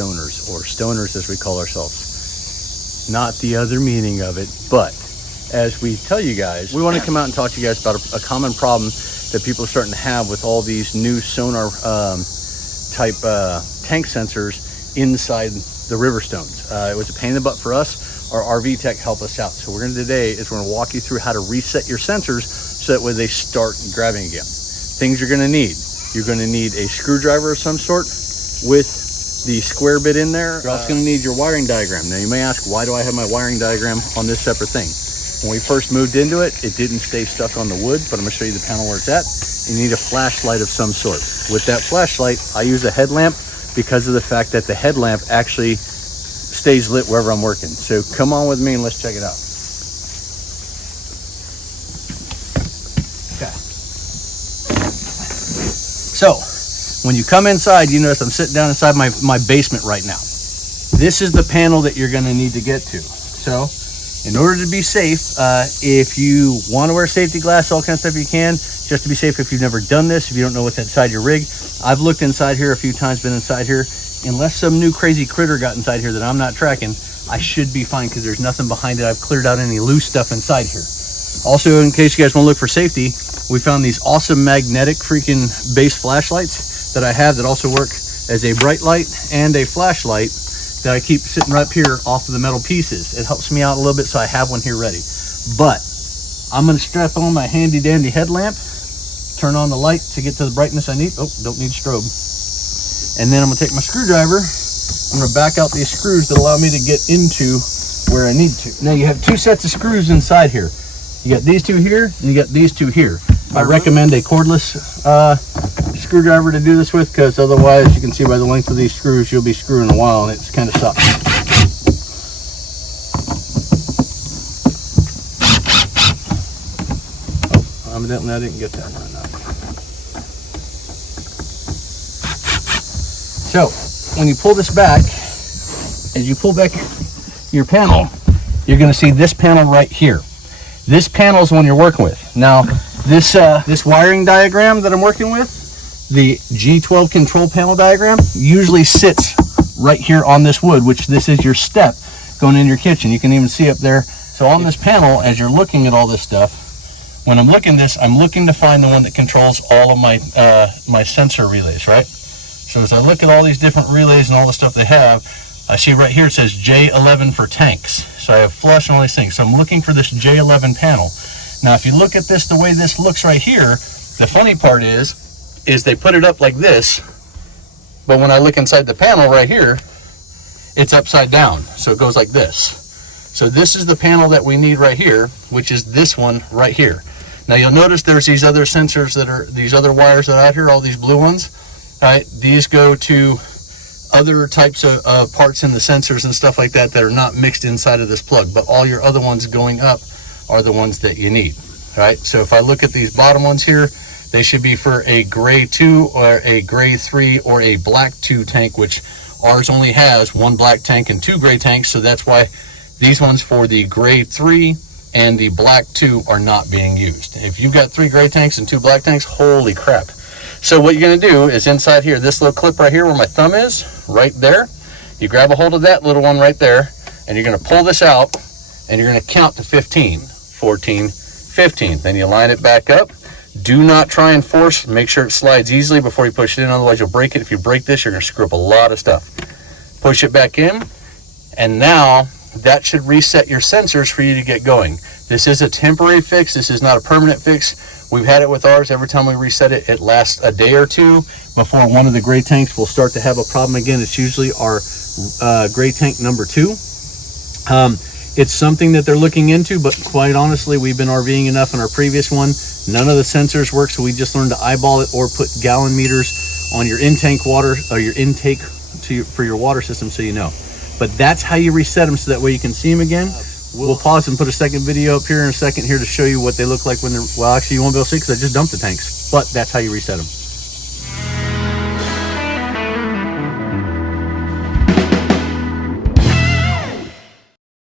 stoners, or stoners as we call ourselves. Not the other meaning of it, but as we tell you guys, we want to come out and talk to you guys about a common problem that people are starting to have with all these new sonar type tank sensors inside the Riverstones. It was a pain in the butt for us. Our RV tech helped us out. So we're going to today is we're going to walk you through how to reset your sensors so that way they start grabbing again. Things you're going to need. You're going to need a screwdriver of some sort with the square bit in there. You're also going to need your wiring diagram. Now you may ask, why do I have my wiring diagram on this separate thing? When we first moved into it, it didn't stay stuck on the wood, but I'm going to show you the panel where it's at. You need a flashlight of some sort. With that flashlight, I use a headlamp because of the fact that the headlamp actually stays lit wherever I'm working. So come on with me and let's check it out. Okay. So when you come inside, you notice I'm sitting down inside my basement right now. This is the panel that you're going to need to get to. So in order to be safe, if you want to wear safety glass, all kinds of stuff you can, just to be safe if you've never done this, if you don't know what's inside your rig. I've looked inside here a few times, been inside here. Unless some new crazy critter got inside here that I'm not tracking, I should be fine because there's nothing behind it. I've cleared out any loose stuff inside here. Also, in case you guys want to look for safety, we found these awesome magnetic freaking base flashlights that I have that also work as a bright light and a flashlight that I keep sitting right up here off of the metal pieces. It helps me out a little bit, so I have one here ready. But I'm going to strap on my handy dandy headlamp, turn on the light to get to the brightness I need. Oh, don't need strobe. And then I'm going to take my screwdriver. I'm going to back out these screws that allow me to get into where I need to. Now you have two sets of screws inside here. You got these two here, and you got these two here. I recommend a cordless screwdriver to do this with, because otherwise, you can see by the length of these screws, you'll be screwing a while, and it's kind of sucks. Oh, evidently I didn't get that one enough. So, when you pull this back, as you pull back your panel, you're going to see this panel right here. This panel is the one you're working with. Now, this wiring diagram that I'm working with, the G12 control panel diagram, usually sits right here on this wood, which this is your step going in your kitchen. You can even see up there. So on this panel, as you're looking at all this stuff, when I'm looking at this, I'm looking to find the one that controls all of my my sensor relays, right? So as I look at all these different relays and all the stuff they have, I see right here it says J11 for tanks. So I have flush and all these things. So I'm looking for this J11 panel. Now if you look at this the way this looks right here, the funny part is they put it up like this, but when I look inside the panel right here, it's upside down. So it goes like this. So this is the panel that we need right here, which is this one right here. Now you'll notice there's these other sensors that are, these other wires that are out here, all these blue ones. Right, these go to other types of parts in the sensors and stuff like that that are not mixed inside of this plug, but all your other ones going up are the ones that you need. Right, so if I look at these bottom ones here, they should be for a gray 2 or a gray 3 or a black 2 tank, which ours only has one black tank and two gray tanks, so that's why these ones for the gray 3 and the black 2 are not being used. If you've got 3 gray tanks and 2 black tanks, holy crap. So what you're going to do is inside here, this little clip right here where my thumb is, right there, you grab a hold of that little one right there, and you're going to pull this out, and you're going to count to 15, 14, 15. Then you line it back up. Do not try and force. Make sure it slides easily before you push it in, otherwise you'll break it. If you break this, you're going to screw up a lot of stuff. Push it back in, and now that should reset your sensors for you to get going. This is a temporary fix. This is not a permanent fix. We've had it with ours. Every time we reset it, it lasts a day or two before one of the gray tanks will start to have a problem again. It's usually our gray tank number 2. It's something that they're looking into, but quite honestly, we've been RVing enough in our previous one. None of the sensors work, so we just learned to eyeball it or put gallon meters on your in-tank water or your intake for your water system so you know. But that's how you reset them, so that way you can see them again. We'll pause and put a second video up here in a second here to show you what they look like when they're, well, actually you won't be able to see because I just dumped the tanks, but that's how you reset them.